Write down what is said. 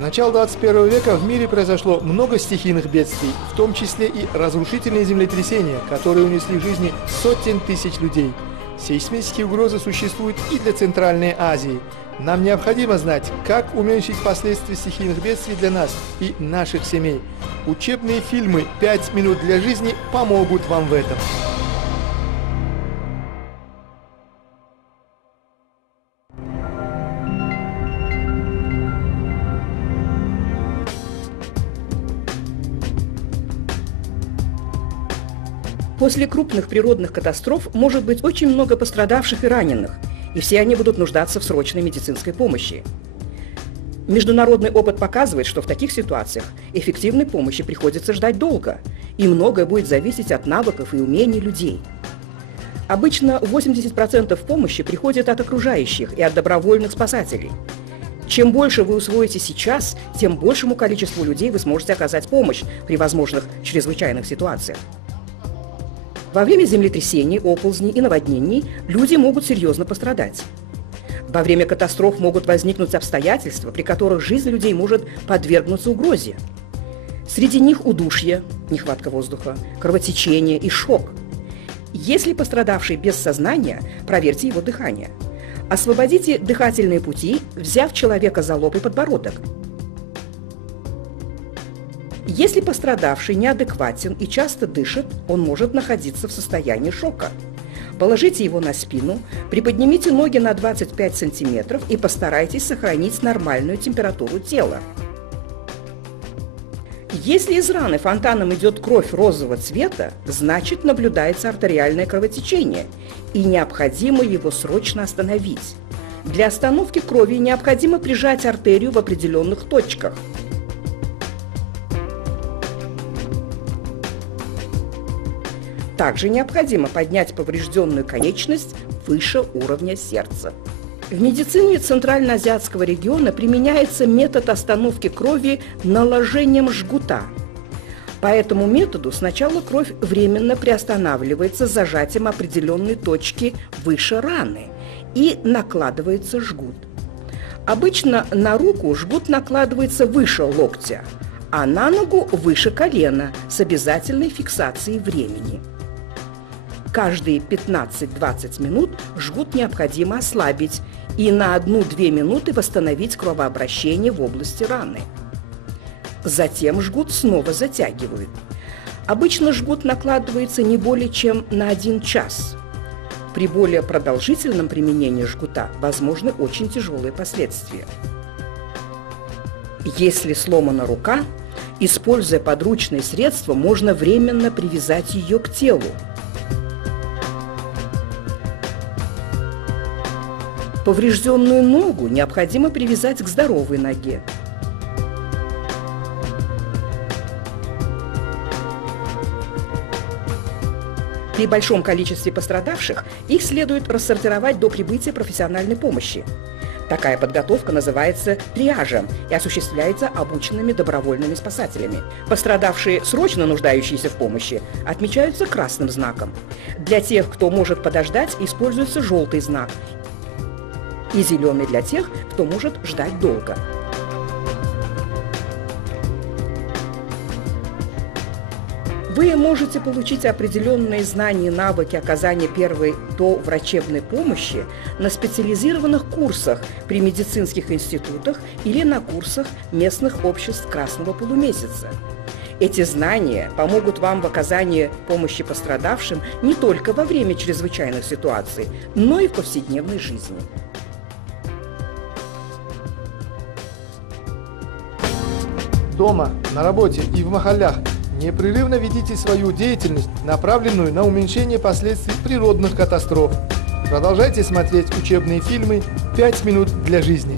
начала 21 века в мире произошло много стихийных бедствий, в том числе и разрушительные землетрясения, которые унесли жизни сотен тысяч людей. Сейсмические угрозы существуют и для Центральной Азии. Нам необходимо знать, как уменьшить последствия стихийных бедствий для нас и наших семей. Учебные фильмы «5 минут для жизни» помогут вам в этом. После крупных природных катастроф может быть очень много пострадавших и раненых, и все они будут нуждаться в срочной медицинской помощи. Международный опыт показывает, что в таких ситуациях эффективной помощи приходится ждать долго, и многое будет зависеть от навыков и умений людей. Обычно 80% помощи приходит от окружающих и от добровольных спасателей. Чем больше вы усвоите сейчас, тем большему количеству людей вы сможете оказать помощь при возможных чрезвычайных ситуациях. Во время землетрясений, оползней и наводнений люди могут серьезно пострадать. Во время катастроф могут возникнуть обстоятельства, при которых жизнь людей может подвергнуться угрозе. Среди них удушье, нехватка воздуха, кровотечение и шок. Если пострадавший без сознания, проверьте его дыхание. Освободите дыхательные пути, взяв человека за лоб и подбородок. Если пострадавший неадекватен и часто дышит, он может находиться в состоянии шока. Положите его на спину, приподнимите ноги на 25 сантиметров и постарайтесь сохранить нормальную температуру тела. Если из раны фонтаном идет кровь розового цвета, значит наблюдается артериальное кровотечение, и необходимо его срочно остановить. Для остановки крови необходимо прижать артерию в определенных точках. Также необходимо поднять поврежденную конечность выше уровня сердца. В медицине Центральноазиатского региона применяется метод остановки крови наложением жгута. По этому методу сначала кровь временно приостанавливается зажатием определенной точки выше раны и накладывается жгут. Обычно на руку жгут накладывается выше локтя, а на ногу выше колена с обязательной фиксацией времени. Каждые 15-20 минут жгут необходимо ослабить и на 1-2 минуты восстановить кровообращение в области раны. Затем жгут снова затягивают. Обычно жгут накладывается не более чем на 1 час. При более продолжительном применении жгута возможны очень тяжелые последствия. Если сломана рука, используя подручные средства, можно временно привязать ее к телу. Поврежденную ногу необходимо привязать к здоровой ноге. При большом количестве пострадавших их следует рассортировать до прибытия профессиональной помощи. Такая подготовка называется триажем и осуществляется обученными добровольными спасателями. Пострадавшие, срочно нуждающиеся в помощи, отмечаются красным знаком. Для тех, кто может подождать, используется желтый знак, и зеленый для тех, кто может ждать долго. Вы можете получить определенные знания и навыки оказания первой доврачебной помощи на специализированных курсах при медицинских институтах или на курсах местных обществ Красного полумесяца. Эти знания помогут вам в оказании помощи пострадавшим не только во время чрезвычайных ситуаций, но и в повседневной жизни. Дома, на работе и в махаллях непрерывно ведите свою деятельность, направленную на уменьшение последствий природных катастроф. Продолжайте смотреть учебные фильмы «5 минут для жизни».